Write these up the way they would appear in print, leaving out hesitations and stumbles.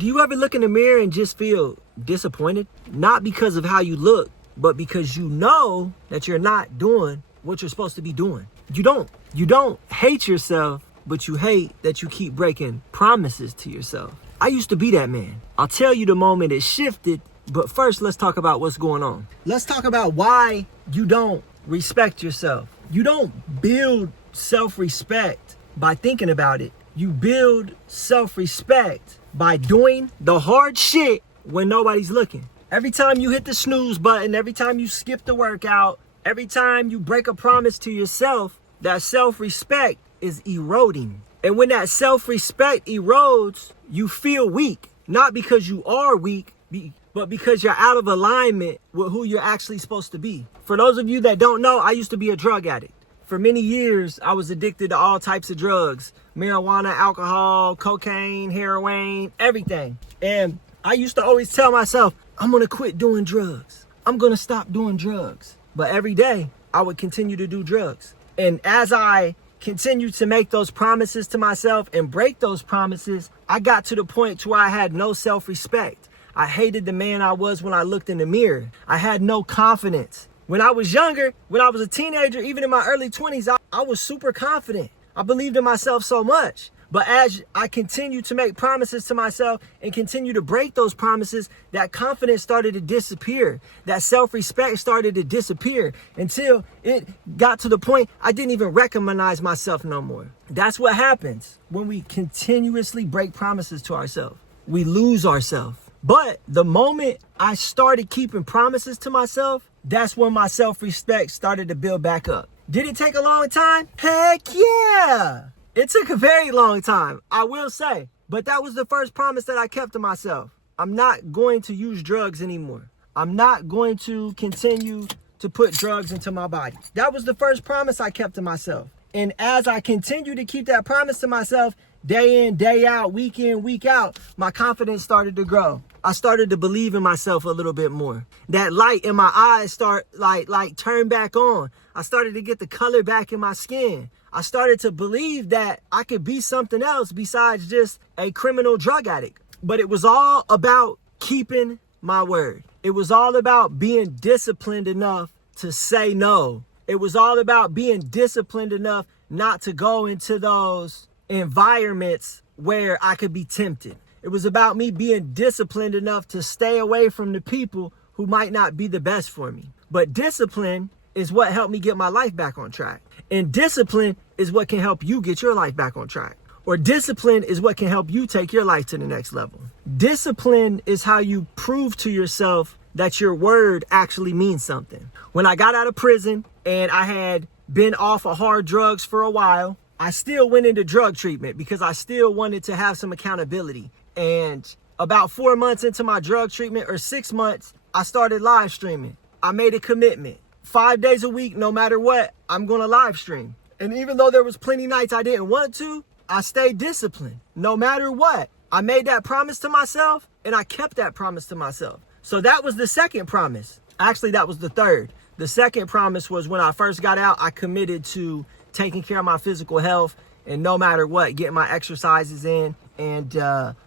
Do you ever look in the mirror and just feel disappointed? Not because of how you look, but because you know that you're not doing what you're supposed to be doing. You don't hate yourself, but you hate that you keep breaking promises to yourself. I used to be that man. I'll tell you the moment it shifted, but first let's talk about what's going on. Let's talk about why you don't respect yourself. You don't build self-respect by thinking about it. You build self-respect by doing the hard shit when nobody's looking. Every time you hit the snooze button, every time you skip the workout, every time you break a promise to yourself, that self-respect is eroding. And when that self-respect erodes, you feel weak. Not because you are weak, but because you're out of alignment with who you're actually supposed to be. For those of you that don't know, I used to be a drug addict. For many years, I was addicted to all types of drugs. Marijuana, alcohol, cocaine, heroin, everything. And I used to always tell myself, I'm gonna quit doing drugs. I'm gonna stop doing drugs. But every day, I would continue to do drugs. And as I continued to make those promises to myself and break those promises, I got to the point to where I had no self-respect. I hated the man I was when I looked in the mirror. I had no confidence. When I was younger, when I was a teenager, even in my early 20s, I was super confident. I believed in myself so much. But as I continued to make promises to myself and continue to break those promises, that confidence started to disappear. That self-respect started to disappear until it got to the point I didn't even recognize myself no more. That's what happens when we continuously break promises to ourselves. We lose ourselves. But the moment I started keeping promises to myself, that's when my self-respect started to build back up. Did it take a long time? Heck yeah! It took a very long time, I will say. But that was the first promise that I kept to myself. I'm not going to use drugs anymore. I'm not going to continue to put drugs into my body. That was the first promise I kept to myself. And as I continue to keep that promise to myself, day in, day out, week in, week out, my confidence started to grow. I started to believe in myself a little bit more. That light in my eyes start like turn back on. I started to get the color back in my skin. I started to believe that I could be something else besides just a criminal drug addict. But it was all about keeping my word. It was all about being disciplined enough to say no. It was all about being disciplined enough not to go into those environments where I could be tempted. It was about me being disciplined enough to stay away from the people who might not be the best for me. But discipline is what helped me get my life back on track. And discipline is what can help you get your life back on track. Or discipline is what can help you take your life to the next level. Discipline is how you prove to yourself that your word actually means something. When I got out of prison and I had been off of hard drugs for a while, I still went into drug treatment because I still wanted to have some accountability. And about 4 months into my drug treatment, or 6 months, I started live streaming. I made a commitment. 5 days a week, no matter what, I'm going to live stream. And even though there was plenty nights I didn't want to, I stayed disciplined. No matter what, I made that promise to myself and I kept that promise to myself. So that was the second promise. Actually, that was the third. The second promise was when I first got out, I committed to taking care of my physical health and no matter what, getting my exercises in and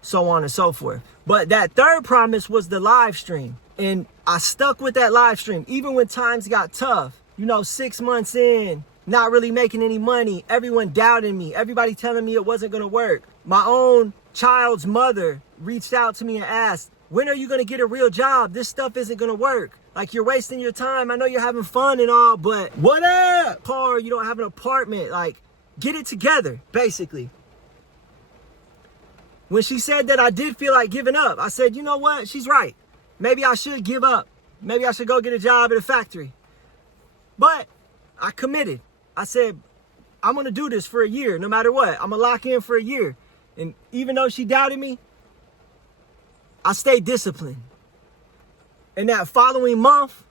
so on and so forth. But that third promise was the live stream. And I stuck with that live stream, even when times got tough. 6 months in, not really making any money, everyone doubting me, everybody telling me it wasn't going to work. My own child's mother reached out to me and asked, when are you going to get a real job? This stuff isn't going to work. Like, you're wasting your time. I know you're having fun and all, but what up? Car, you don't have an apartment. Like, get it together, basically. When she said that I did feel like giving up, I said, you know what? She's right. Maybe I should give up. Maybe I should go get a job at a factory. But I committed. I said, I'm going to do this for a year, no matter what. I'm going to lock in for a year. And even though she doubted me, I stayed disciplined. And that following month,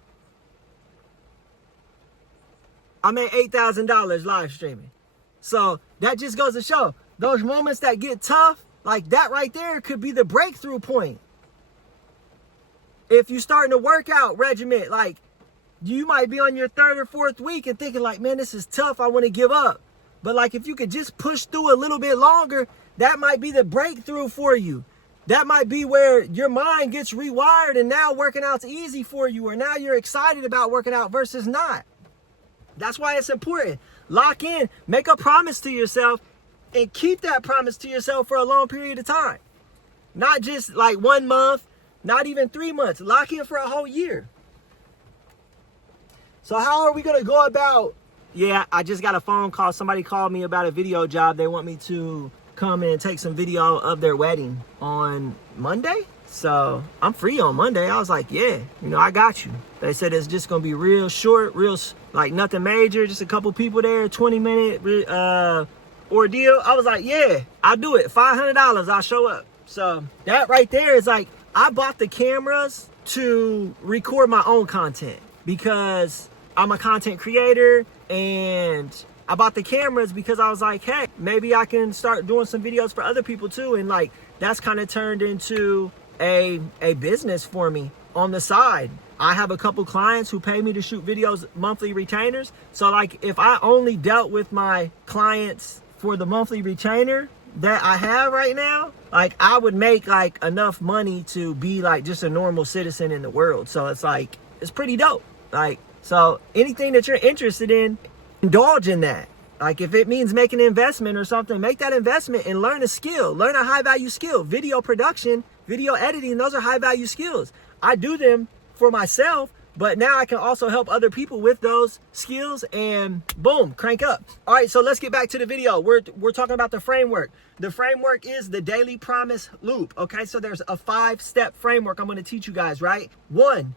I made $8,000 live streaming. So that just goes to show, those moments that get tough, like that right there could be the breakthrough point. If you're starting a workout regimen, like you might be on your 3rd or 4th week and thinking like, man, this is tough, I want to give up. But like if you could just push through a little bit longer, that might be the breakthrough for you. That might be where your mind gets rewired and now working out's easy for you, or now you're excited about working out versus not. That's why it's important. Lock in, make a promise to yourself, and keep that promise to yourself for a long period of time. Not just like 1 month, not even 3 months. Lock in for a whole year. So how are we going to go about? Yeah, I just got a phone call. Somebody called me about a video job. They want me to come and take some video of their wedding on Monday. So I'm free on Monday. I was like, yeah, I got you. They said it's just going to be real short, like nothing major, just a couple people there, 20-minute ordeal. I was like, yeah, I'll do it. $500, I'll show up. So that right there is like, I bought the cameras to record my own content because I'm a content creator, and I bought the cameras because I was like, hey, maybe I can start doing some videos for other people too. And like, that's kind of turned into a business for me on the side. I have a couple clients who pay me to shoot videos, monthly retainers. So like, if I only dealt with my clients for the monthly retainer that I have right now, like I would make like enough money to be like just a normal citizen in the world. So it's like, it's pretty dope. Like, so anything that you're interested in, indulge in that. Like if it means making an investment or something, make that investment and learn a skill, learn a high value skill. Video production, video editing, those are high value skills. I do them for myself, but now I can also help other people with those skills, and boom, crank up. All right, so let's get back to the video. We're talking about the framework. The framework is the daily promise loop. Okay, so there's a 5-step framework I'm going to teach you guys, right?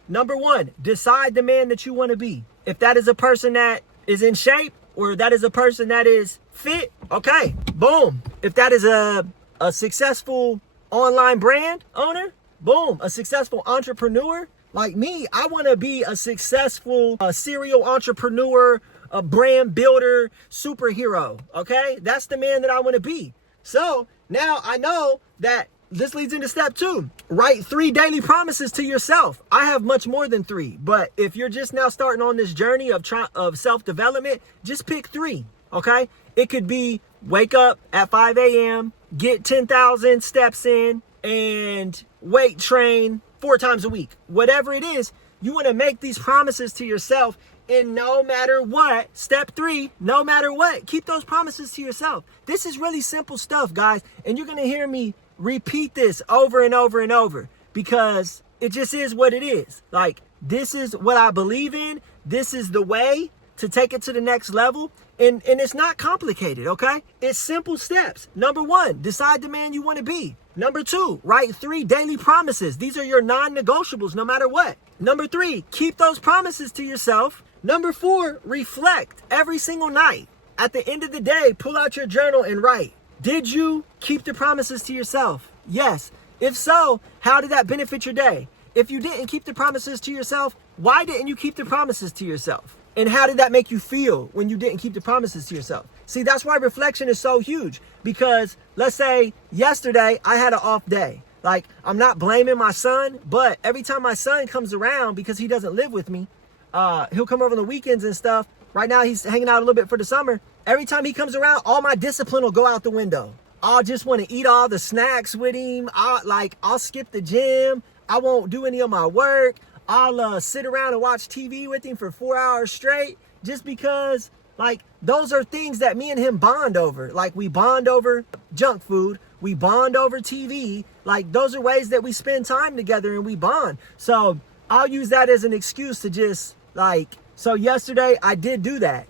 Number one, decide the man that you want to be. If that is a person that is in shape, or that is a person that is fit, okay, boom. If that is a successful online brand owner, boom. A successful entrepreneur like me, I want to be a successful serial entrepreneur, a brand builder, superhero, okay? That's the man that I want to be. So now I know that this leads into step 2. Write 3 daily promises to yourself. I have much more than 3, but if you're just now starting on this journey of self-development, just pick 3, okay? It could be wake up at 5 a.m., get 10,000 steps in, and weight train 4 times a week. Whatever it is, you want to make these promises to yourself, and no matter what, step 3, no matter what, keep those promises to yourself. This is really simple stuff, guys, and you're going to hear me repeat this over and over and over because it just is what it is. Like, this is what I believe in. This is the way to take it to the next level. And it's not complicated, okay? It's simple steps. Number 1, decide the man you want to be. Number 2, write 3 daily promises. These are your non-negotiables no matter what. Number 3, keep those promises to yourself. Number 4, reflect every single night. At the end of the day, pull out your journal and write. Did you keep the promises to yourself? Yes. If so, how did that benefit your day? If you didn't keep the promises to yourself, why didn't you keep the promises to yourself? And how did that make you feel when you didn't keep the promises to yourself? See, that's why reflection is so huge, because let's say yesterday I had an off day. Like, I'm not blaming my son, but every time my son comes around, because he doesn't live with me, he'll come over on the weekends and stuff. Right now he's hanging out a little bit for the summer. Every time he comes around, all my discipline will go out the window. I'll just want to eat all the snacks with him. I'll skip the gym. I won't do any of my work. I'll sit around and watch TV with him for 4 hours straight, just because, like, those are things that me and him bond over. Like, we bond over junk food. We bond over TV. Like, those are ways that we spend time together and we bond. So I'll use that as an excuse to just, like, so yesterday I did do that,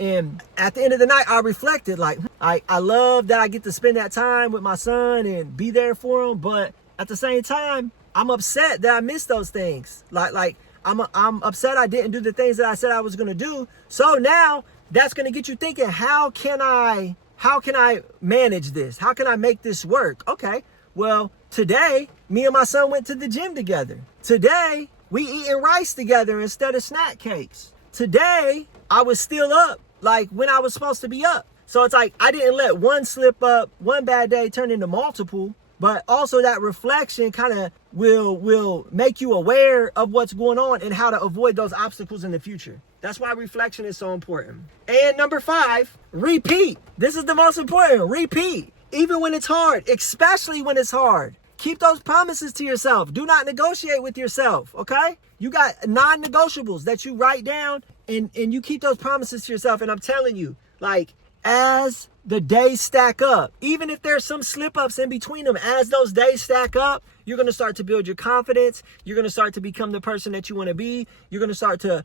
and at the end of the night I reflected, like, I love that I get to spend that time with my son and be there for him, but at the same time, I'm upset that I missed those things. Like I'm upset I didn't do the things that I said I was going to do. So now that's going to get you thinking, how can I manage this? How can I make this work? Okay, well, today, me and my son went to the gym together. Today, we eating rice together instead of snack cakes. Today, I was still up, like, when I was supposed to be up. So it's like, I didn't let one slip up, one bad day turn into multiple. But also that reflection kind of will make you aware of what's going on and how to avoid those obstacles in the future. That's why reflection is so important. And number 5, repeat. This is the most important. Repeat. Even when it's hard, especially when it's hard. Keep those promises to yourself. Do not negotiate with yourself, okay? You got non-negotiables that you write down, and you keep those promises to yourself. And I'm telling you, like, as the days stack up, even if there's some slip-ups in between them, as those days stack up, you're going to start to build your confidence. You're going to start to become the person that you want to be. You're going to start to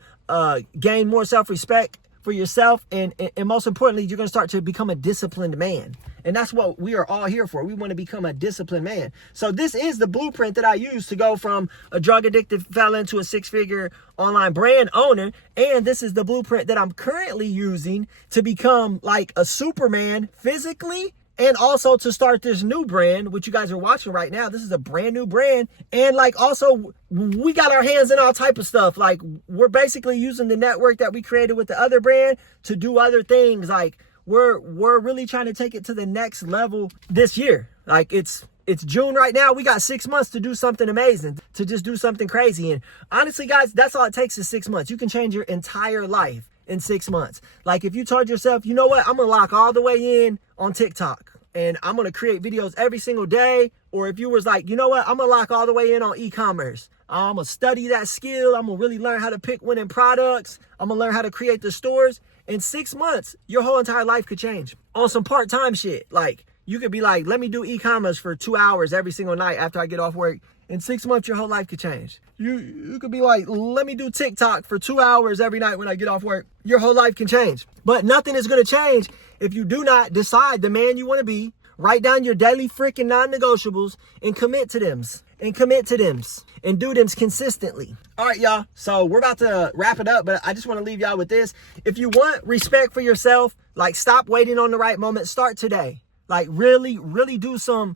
gain more self-respect for yourself. And most importantly, you're going to start to become a disciplined man. And that's what we are all here for. We want to become a disciplined man. So this is the blueprint that I use to go from a drug addicted fella into a 6-figure online brand owner. And this is the blueprint that I'm currently using to become like a Superman physically, and also to start this new brand, which you guys are watching right now. This is a brand new brand. And like, also, we got our hands in all type of stuff. Like, we're basically using the network that we created with the other brand to do other things. Like, we're really trying to take it to the next level this year. Like, it's June right now. We got 6 months to do something amazing, to just do something crazy. And honestly, guys, that's all it takes is 6 months. You can change your entire life in 6 months. Like, if you told yourself, you know what, I'm gonna lock all the way in on TikTok and I'm gonna create videos every single day. Or if you was like, you know what, I'm gonna lock all the way in on e-commerce. I'm gonna study that skill. I'm gonna really learn how to pick winning products. I'm gonna learn how to create the stores. In 6 months, your whole entire life could change on some part-time shit. Like, you could be like, let me do e-commerce for 2 hours every single night after I get off work. In 6 months, your whole life could change. You could be like, let me do TikTok for 2 hours every night when I get off work. Your whole life can change. But nothing is going to change if you do not decide the man you want to be. Write down your daily freaking non-negotiables and commit to them. And do them consistently. All right, y'all. So we're about to wrap it up, but I just want to leave y'all with this. If you want respect for yourself, like, stop waiting on the right moment. Start today. Like, really do some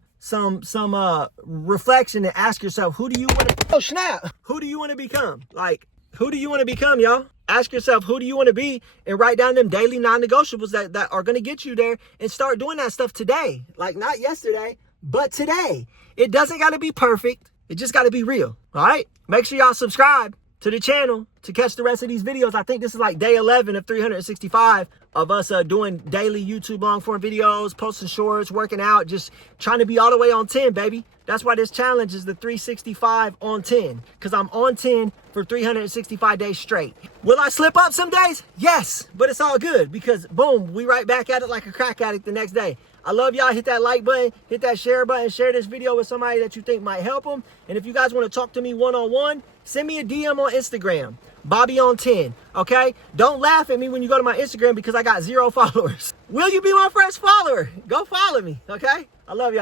reflection and ask yourself, who do you want to, oh snap, who do you want to become? Like, who do you want to become, y'all? Ask yourself, who do you want to be? And write down them daily non-negotiables that are going to get you there, and start doing that stuff today. Like, not yesterday, but today. It doesn't got to be perfect. It just got to be real. All right. Make sure y'all subscribe to the channel to catch the rest of these videos. I think this is like day 11 of 365 of us doing daily YouTube long form videos, posting shorts, working out, just trying to be all the way on 10, baby. That's why this challenge is the 365 on 10, because I'm on 10 for 365 days straight. Will I slip up some days? Yes, but it's all good, because boom, we right back at it like a crack addict the next day. I love y'all. Hit that like button, hit that share button, share this video with somebody that you think might help them. And if you guys want to talk to me one-on-one, send me a DM on Instagram, Bobby on 10, okay? Don't laugh at me when you go to my Instagram because I got 0 followers. Will you be my first follower? Go follow me, okay? I love y'all.